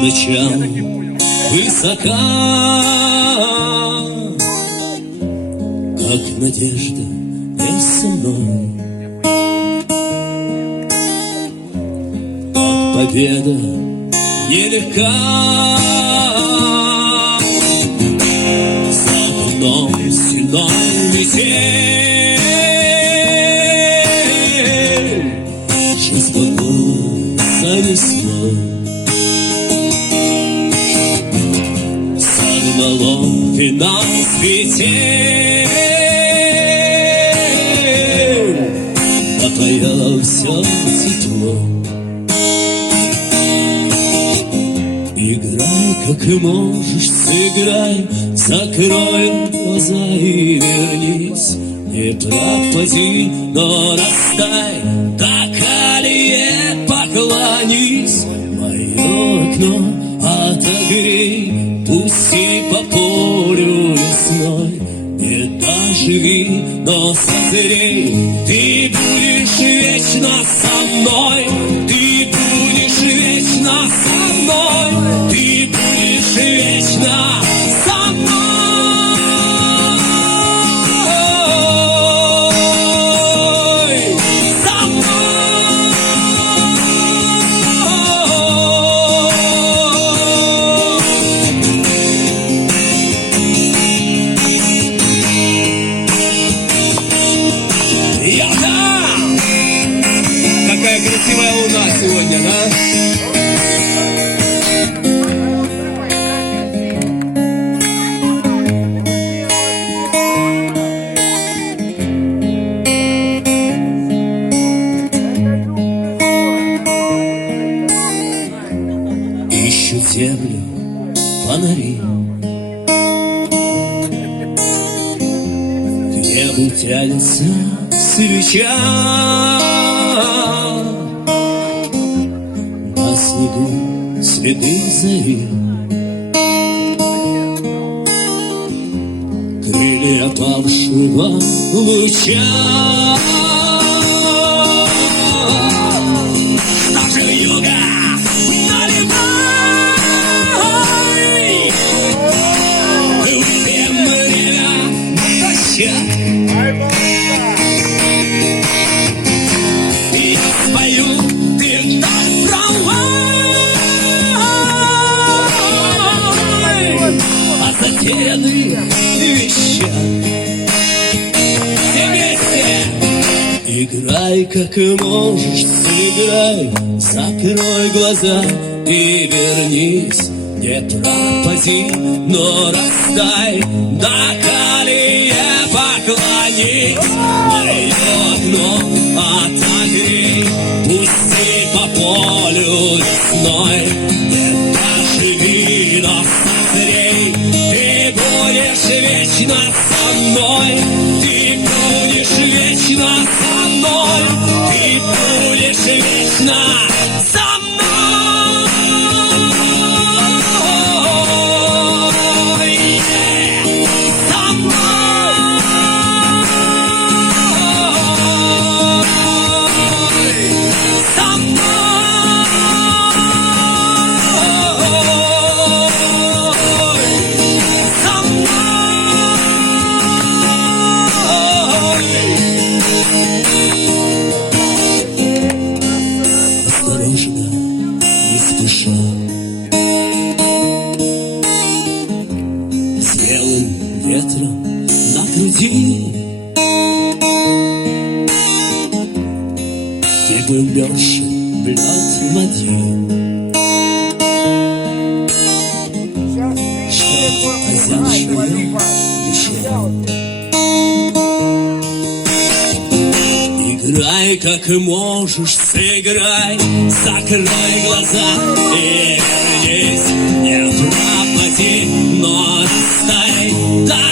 ночам высока, как надежда вместе со мной, как победа нелегка. За окном сильной метель, жизнь вокруг занесло. Сорвало финал с петель, напояло все тепло. Играй, как можешь, сыграй, закрой глаза и вернись. Не пропади, но растай, до колее поклонись. Мое окно отогрей, пусти по полю лесной. Не доживи, но созрей, ты будешь вечно со мной. Ты будешь вечно со мной. Ты будешь вечно со мной. Со мной. Ялта! Какая красивая луна сегодня, да? Ищут землю фонари, к небу тянется свеча, на снегу следы зари, крылья опавшего луча. Я спою, ты так права, о затерянных вещах. Все вместе играй, как можешь, сыграй, закрой глаза и вернись. Не пропади, но растай, до колее поклонись. Мое окно отогрей, пусти по полю лесной. Не доживи, но созрей, ты будешь вечно со мной. Ты будешь вечно со мной. Ты будешь вечно со мной. Осторожно, не спеша, зрелым ветром на груди, ты бы мерзший лед води, что озябшая душа. Играй, как можешь, сыграй, закрой глаза и вернись. Не пропади, но растай, да